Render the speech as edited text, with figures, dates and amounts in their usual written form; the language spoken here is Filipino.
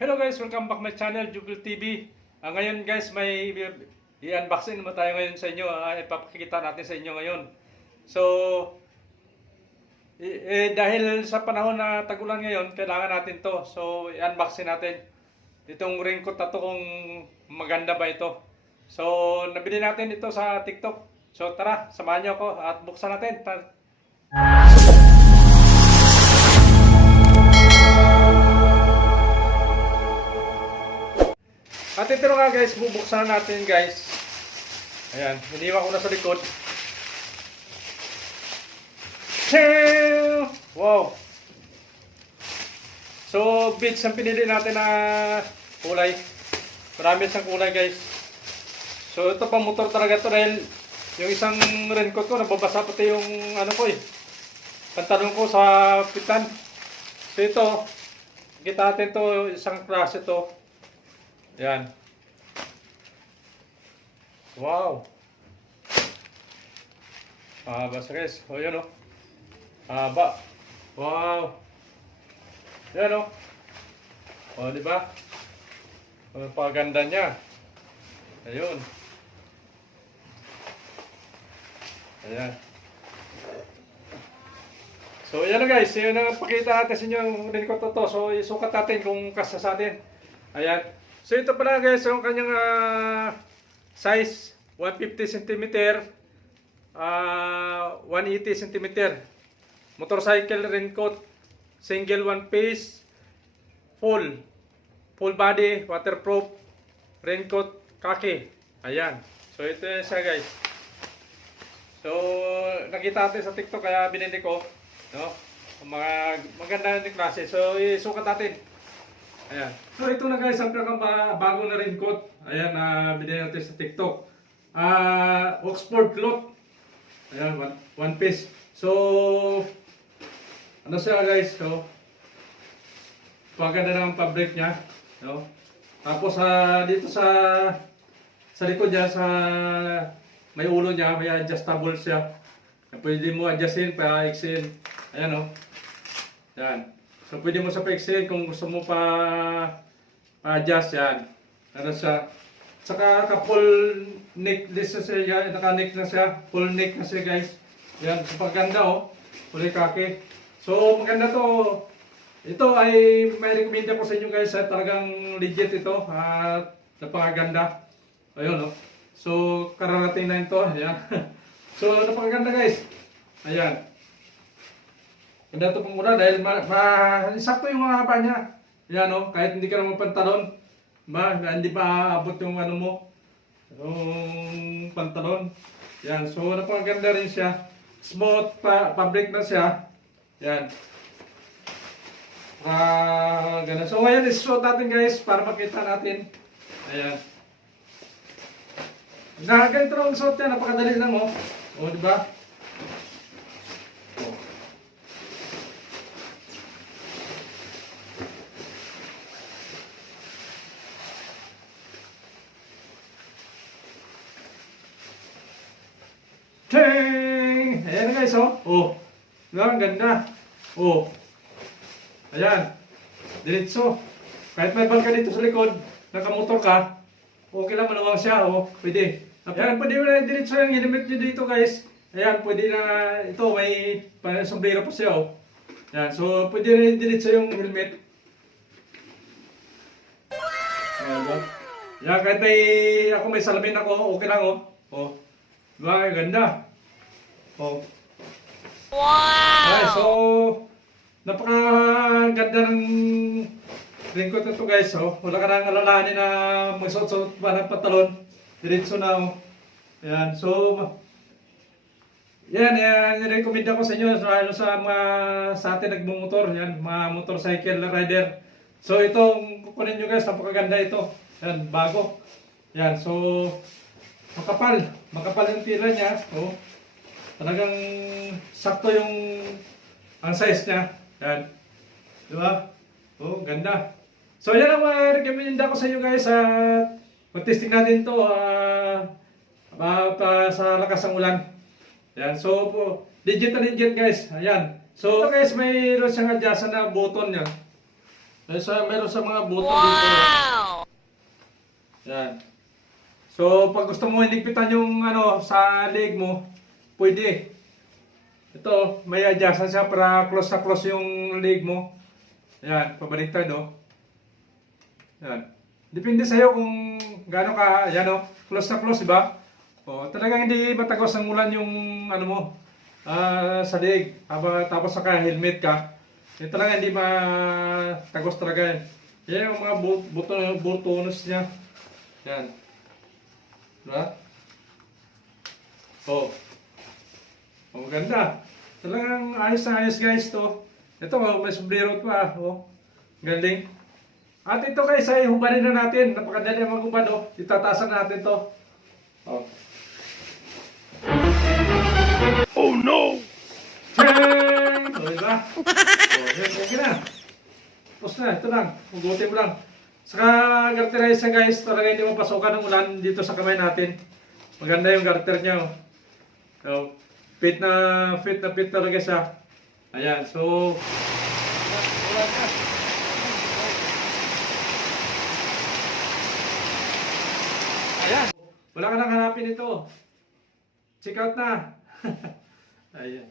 Hello guys, welcome back my channel, Jugel TV. Ngayon guys, may i-unboxing naman tayo ngayon sa inyo. Ipapakita natin sa inyo ngayon. So, dahil sa panahon na tag-ulan ngayon, kailangan natin to. So, i-unboxing natin. Itong raincoat na to kung maganda ba ito. So, nabili natin ito sa TikTok. So, tara, samahan nyo ako at buksan natin. At ito nga guys, bubuksan natin guys. Ayan, hiniwa ko na sa likod. Wow! So, beads ang pinili natin na kulay. Marami siyang kulay guys. So, ito pang motor talaga ito dahil yung isang raincoat ko, nababasa pati yung ano ko pantalon ko sa pitan. So, ito, kita natin ito, isang klase ito. Yan. Wow. Haba sa guys. O yan o. Haba. Wow. Yan o. O diba? O paganda niya. Ayun. Ayan. So yan o guys. Yan ang pakita natin sa inyo yung raincoat to. So isukat natin kung kasa sa atin. Ayan. So ito pala guys, yung kanyang size 150 cm, 180 cm. Motorcycle raincoat, single one piece, full body, waterproof, raincoat, kaki. Ayan. So ito yan siya guys. So nakita natin sa TikTok kaya binili ko, no? Mga maganda yung klase. So isukat natin. Ayan. So ito na guys, ang bago na raincoat. Ayan, binili natin sa TikTok. Oxford cloth. Ayan, one piece. So, ano siya guys? So, paganda ng fabric niya. No? Tapos dito sa likod niya, sa may ulo niya, may adjustable siya. Pwede mo adjustin, pa-exin. Ayan o. Ayan. So, pwede mo sa pa-exin kung gusto mo pa-adjust yan. Ano siya? Saka full neckless na siya, naka-neck na siya. Full neck na siya guys. Yan, so paganda o. Kulay kaki. So, maganda to. Ito ay may recommend ako sa inyo guys. Talagang legit ito. Napakaganda. Ayun o. So, kararating na ito. Ayan. So, napakaganda guys. Ayan. Ganda ito pong muna dahil sakto yung mga haba niya. Yan o, kahit hindi ka naman pantalon, hindi pa aabot yung ano mo, yung pantalon. Yan, so napakaganda rin siya. Smooth fabric na siya. Yan. Ganun. So ngayon, isuot natin guys para makita natin. Ayan. Ganito lang ang suot yan, napakadali lang o. O, diba? Ting! Ayan na guys, oh. Oh. Diba? Ang ganda. Oh. Ayan. Diretso. Kahit may bangka dito sa likod, nakamotor ka, okay lang, maluwang siya, oh. Pwede. Ayan, pwede mo na diretso yung helmet nyo dito guys. Ayan, pwede na, ito, may sombrero po siya, oh. Ayan, so pwede na diretso yung helmet. Ayan, diba? Ayan, kahit may salamin ako, okay lang, oh. Oh. Diba? Ganda. Oh. Wow! Okay, so, napakaganda ng raincoat na ito guys. Oh. Wala ka nang alalahanin na magsuot-suot pa ng pantalon. Diretso na. Oh. Ayan. So, yan. I-recommend ako sa inyo lalo sa atin nagmumotor. Yan, mga motorcycle rider. So, itong kukunin nyo guys. Napakaganda ito. Yan, bago. Yan. So, makapal yung tira niya. Oh. Talagang sakto yung ang size niya. Yan. Diba? Oh, ganda. So yan ang recommend ko sa inyo guys. Mag-testing natin to sa lakas ng ulan. Yan. So legit na legit guys. Ayan. So ito guys, mayroon siyang adjustan na button niya. Meron sa mga buto dito. Yan. So, pag gusto mo hinigpitan yung ano sa leg mo, pwede. Ito, may adjustment siya para close na close yung leg mo. Yan, pabaliktad oh. Yan. Depende sa'yo kung gaano ka, yan oh, close na close, diba? O, talagang hindi matagos ang ulan yung ano mo, sa leg. Tapos saka helmet ka. Talaga hindi matagos talaga yan. Yan yung mga butonus niya. Yan. Diba? Oh. Oh, maganda. Talagang ayos na ayos guys to. Ito, may sombrero pa. Oh. Galing. At ito guys ay hubarin na natin. Napakadali ang maghubad oh. Itataasan natin to. Oh. Oh no! Cheng! O diba? O, yan, okay na. Tapos na, ito lang. Hugutin mo lang. Saka garterize siya guys. Talaga hindi mapasukan ng ulan dito sa kamay natin. Maganda yung garter niya. Oh. So, fit na fit talaga siya. Ayan, so... Ayan. Wala ka nang hanapin ito. Check out na. Ayan.